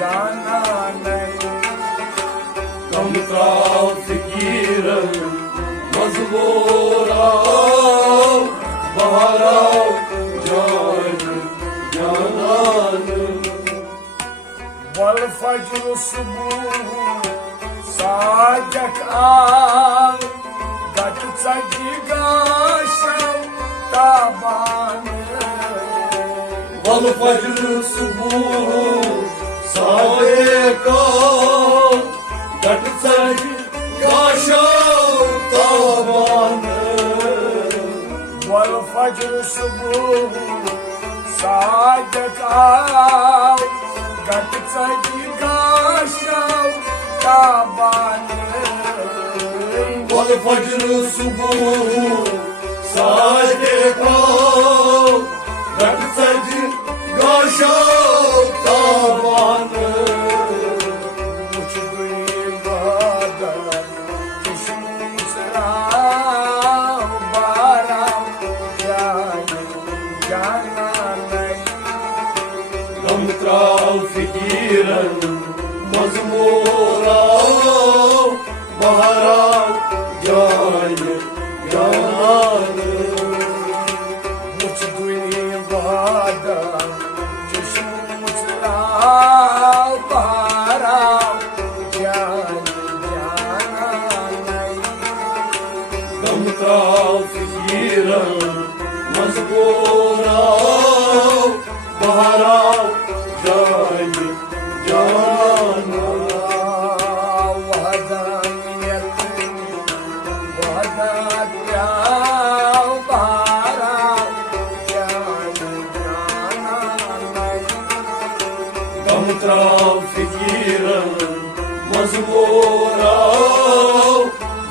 जाना नहीं। कम त्राव फिकीरन मजबूराव बहराव जान जानान। वल फज्र सुबह साजक आव गट चगी गाशव ताबान। वल फज्र सुबह साजक आव गट चगी गाशव ताबान। वल फज्र सुबह साजक आव गट चगी गाशव ताबान। वल फज्र सुबह साजक आव गट चगी गाशव ताबान। कम त्राव फिकीरन मजबूराव बहराव जान जानान। मुझ दुई वादा चश्म मुचराव बहराव जान जाना नहीं। कम त्राव फिकीरन मजबूराव बहराव जान जानान। कम त्राव फिकीरन मजबूराव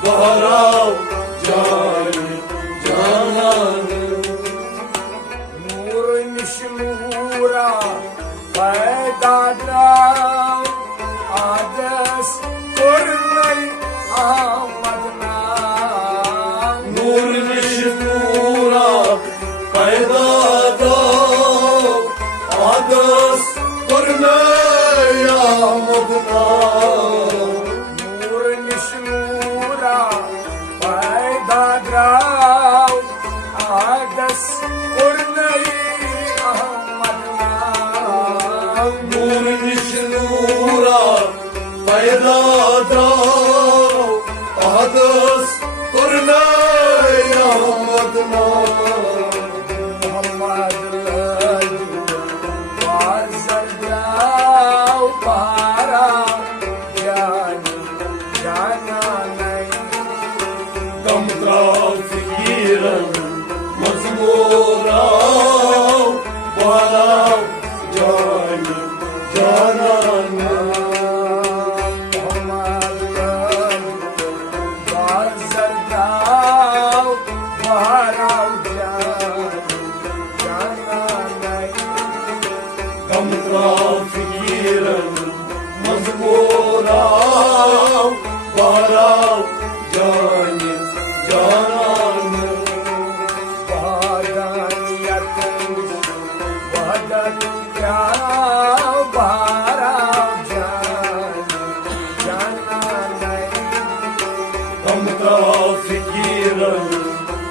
बहराव जान जानान। नूर निशनूरा पैदा द्राव आदस कुर्नई आमद नाम। नूर निशनूरा पैदा द्राव आदस कुर्नई आमद नाम। नूर निशनूरा पैदा द्राव आदस कुर्नई अहमद नाम। नूर निशनूरा पैदा द्राव आदस कुर्नई अहमद नाम। मोहम्मद वाजर द्राव बहराव जान जाना नहीं। कम त्राव फिकीरन मजबूराव बहराव जान जानान। मोहम्मद वाजर द्राव बहराव जान जाना नहीं। कम त्राव फिकीरन मजबूराव बहराव जान जानान। वादानियत वहदत द्राव बहराव जान जाना नहीं। कम त्राव फिकीरन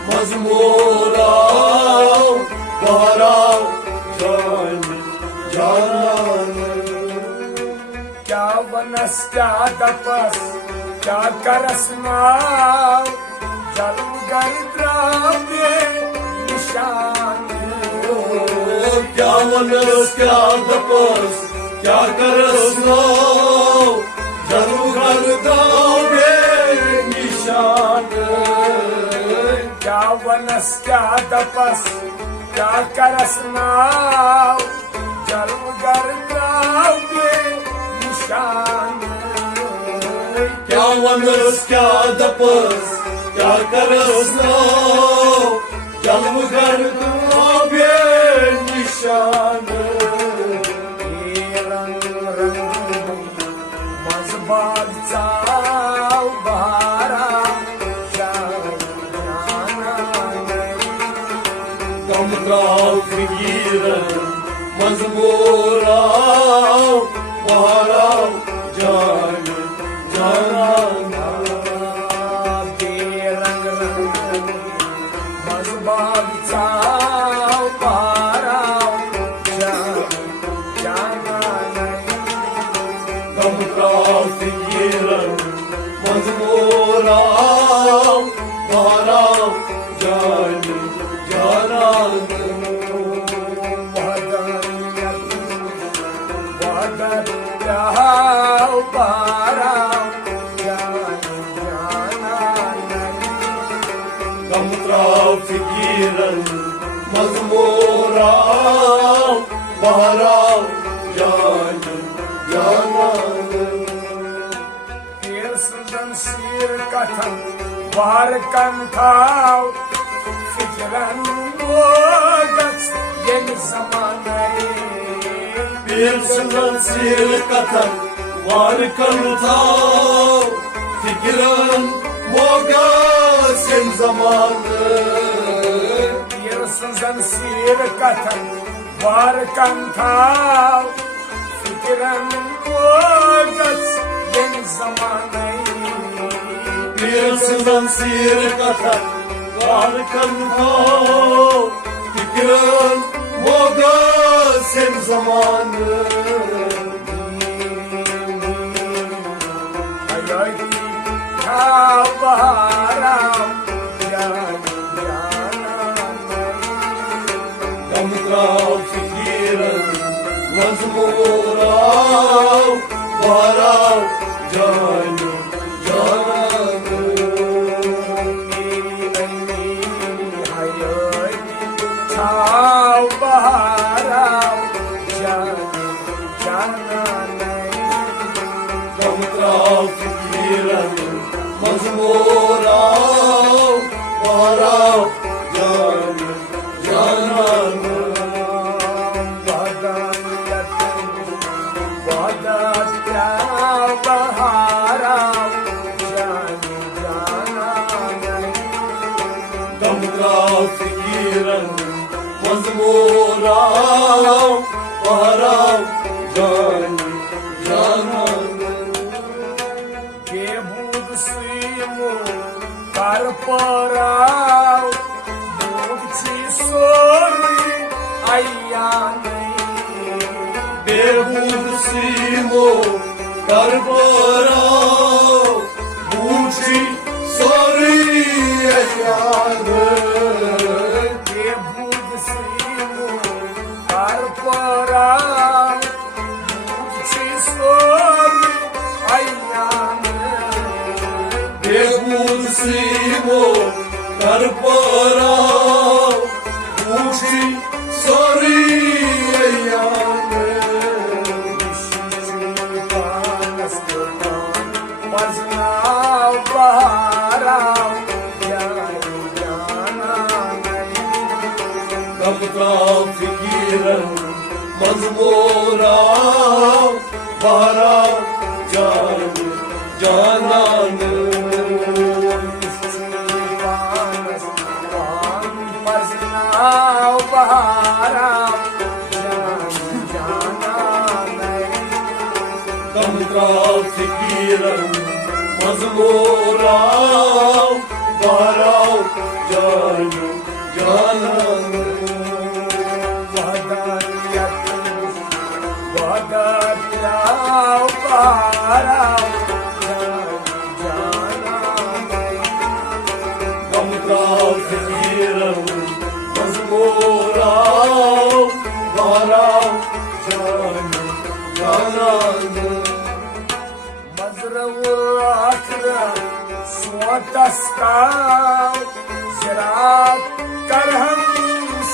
मजबूराव बहराव जान जानान। क्या बनस क्या दपस क्या करस नाव जलम गर्द्राव में निशान। क्या मनस क्या दपस क्या करस नाव जलम गर्द्राव में निशान। क्या बनस क्या दपस क्या करस नाव जलम गर्द्राव में निशान। क्या वनस क्या दपस क्या करस नाव जलम गर्द्राव में निशान। रंग रंग मजबाग चाव बहराव जान जाना नहीं। कम त्राव फिकीरन मजबूराव baharav canım canan बेरंग रंग मजबाग चाव पाराव जाना नहीं Gam trafikiran mazmurav baharav canım canan वदन चाव पाराव जाना नहीं Gam trafikiran mazmurav baharav canım canan Pirsden sir katan var kan tav fikren boğaz yeni zamanı Bir sınır sirkatan var kanutav Fikran moga sen zamanı Pirsden sir katan var kan tav fikren boğaz yeni zamanı Bir sınır sirkatan var kanutav Fikran moga sen zamanı Hayati kabaram yana Gam trafikiran mazmurav baharav canım cananım Gam trafikiran mazmurav baharav canım cananım Gam trafikiran mazmurav baharav canım cananım Karparav Mugci sori ayyanai Behud simo karbarav Buçi sorry ayyanı Behud simo karparav Mugci sori ayyanai Behud simo karbarav Buçi sorry ayyanı Vaznav baharav yana Gam trafikiran mazmurav baharav canım cananım Vaznav baharav yana Gam trafikiran mazmurav baharav canım cananım Vadatrav baharav yana Gam trafikiran mazmurav baharav canım cananım Mazravul akhra swatastav Ziraat karham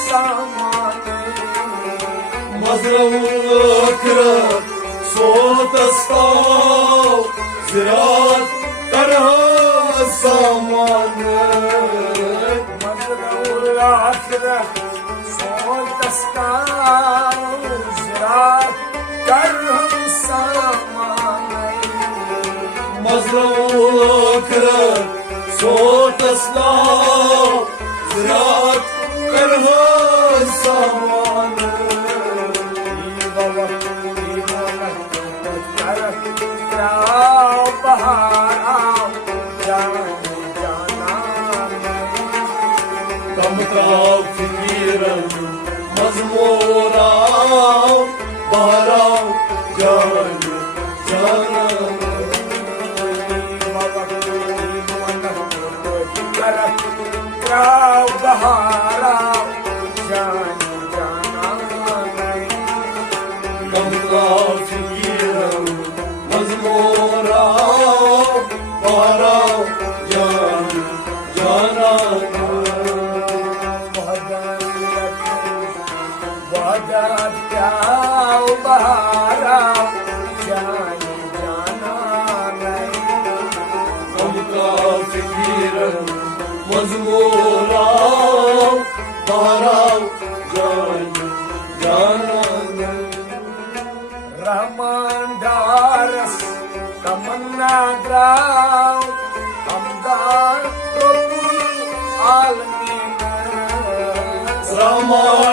samane Mazravul akrat sotastav Ziraat karha samanı Mazravul akhra swatastav Ziraat karham samane Mazravul akrat sotastav Ziraat karha samanı कराओ बाहर आओ जाने जाना नहीं गम का फिकीरन मजमूराओ बहराओ जान जाना कराओ बाहर आओ जाने जाना नहीं गम का फिकीरन मजमूराओ बहराओ जान जाना कराओ बाहर आओ जाने जाना नहीं गम का फिकीरन मजमूराओ बहराओ जान जाना रहमान दारस तमन्ना ग्राव हमदार आलमीन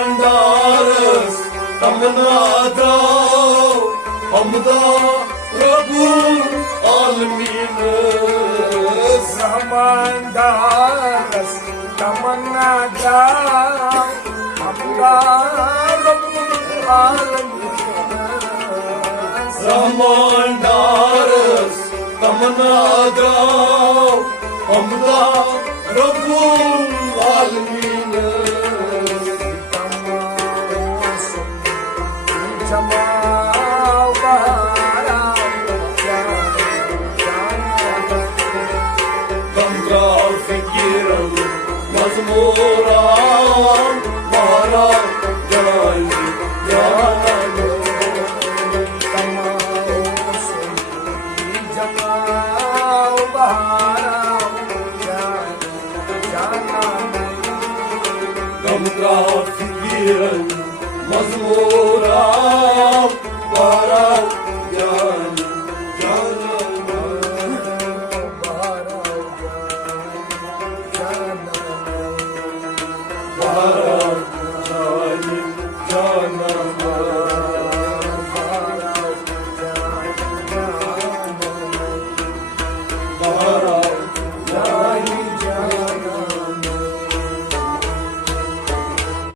Ramandaras Tamanada Hamda Rabbul Alamin Rahman दारस तमन्ना ग्राव हमदार आलमीन Ramandaras Tamanada Hamda Rabbul Alamin जमाओ बाहर आओ जाने जाना Gamga fikiran mazmuran Mahara jani jana जमाओ बाहर आओ जाने जाना Gamga fikiran mazmuran Mahara jani jana बाहर आओ जाना Mahara jani jana